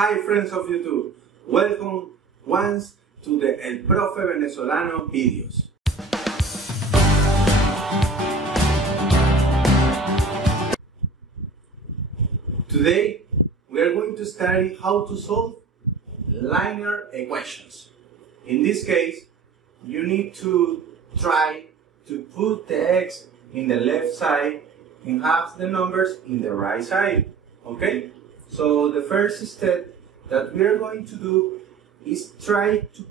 Hi friends of YouTube, welcome once to the ElProfeVenezolano videos. Today we are going to study how to solve linear equations. In this case, you need to try to put the x in the left side and have the numbers in the right side. Okay? So the first step that we are going to do is try to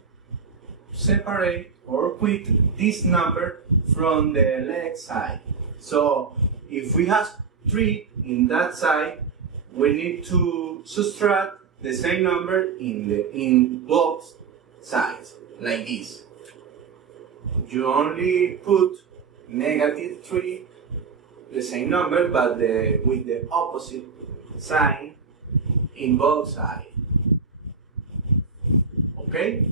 separate or quit this number from the left side. So if we have 3 in that side, we need to subtract the same number in both sides, like this. You only put -3, the same number, but with the opposite sign in both sides. Okay?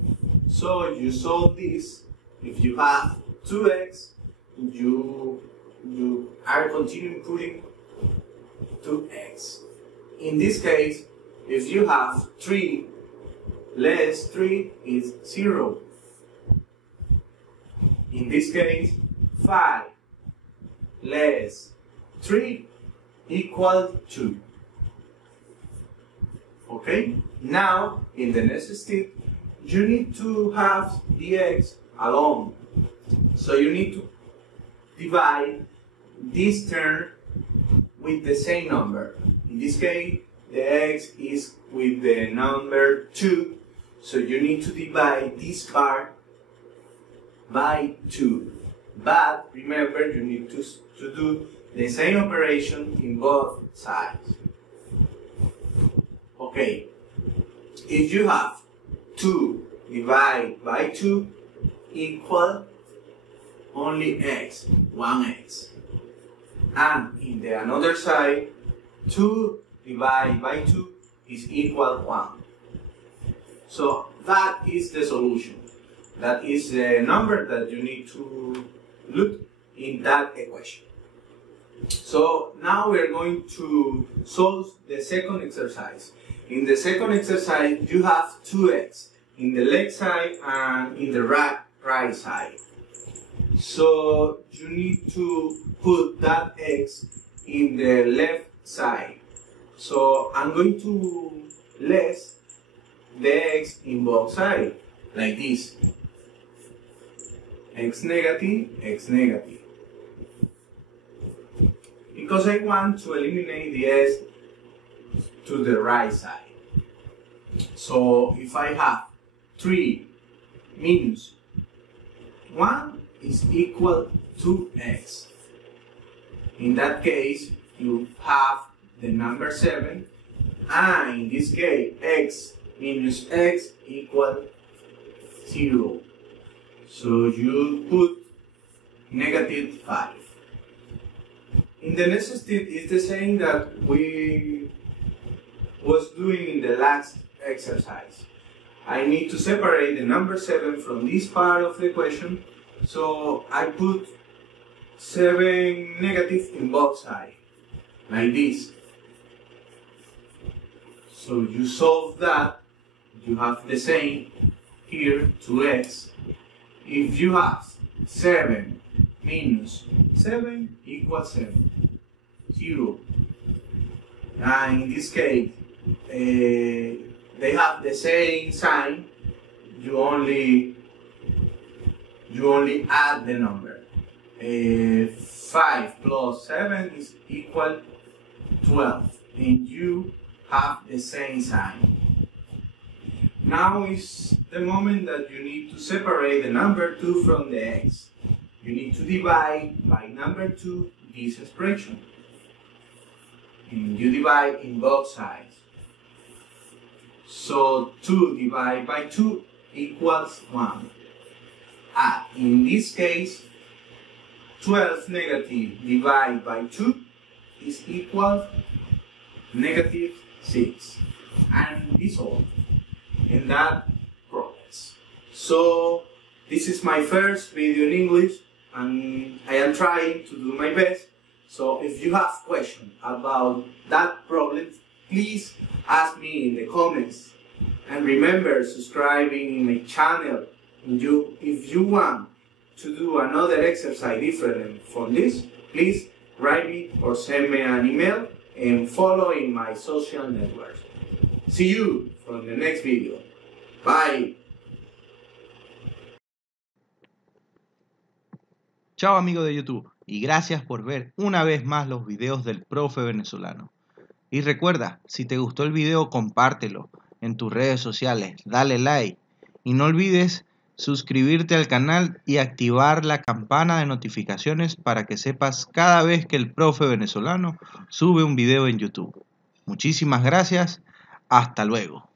So you solve this. If you have 2x, you are continuing putting 2x. In this case, if you have 3 less 3 is 0. In this case, 5 less 3 equals 2. Okay? Now, in the next step, you need to have the x alone. So you need to divide this term with the same number. In this case, the x is with the number 2. So you need to divide this part by 2. But remember, you need to do the same operation in both sides. Okay, if you have 2 divided by 2 equal only x, 1x. And in the another side, 2 divided by 2 is equal 1. So that is the solution. That is the number that you need to look in that equation. So now we are going to solve the second exercise. In the second exercise, you have 2x in the left side and in the right side. So you need to put that x in the left side. So I'm going to less the x in both sides, like this. X negative, x negative. Because I want to eliminate the s to the right side. So if I have 3 minus 1 is equal to x. In that case, you have the number 7, and in this case, x minus x equal 0. So you put -5. In the next step is the same that we was doing in the last exercise. I need to separate the number 7 from this part of the equation, so I put 7 negative in both sides, like this. So you solve that, you have the same here, 2x. If you have 7 minus 7 equals 7, 0. And in this case, they have the same sign. You only add the number. 5 plus 7 is equal 12, and you have the same sign. Now is the moment that you need to separate the number 2 from the x. You need to divide by number 2 this expression. And you divide in both sides. So 2 divided by 2 equals 1. In this case, 12 negative divided by 2 is equal -6. And this all. And that progress. So this is my first video in English, and I am trying to do my best. So if you have questions about that problem, please ask me in the comments. And remember subscribing in my channel. If you want to do another exercise different from this, please write me or send me an email and follow in my social networks. See you from the next video. Bye. Chao amigo de YouTube y gracias por ver una vez más los videos del profe venezolano. Y recuerda, si te gustó el video compártelo en tus redes sociales, dale like y no olvides suscribirte al canal y activar la campana de notificaciones para que sepas cada vez que el profe venezolano sube un video en YouTube. Muchísimas gracias, hasta luego.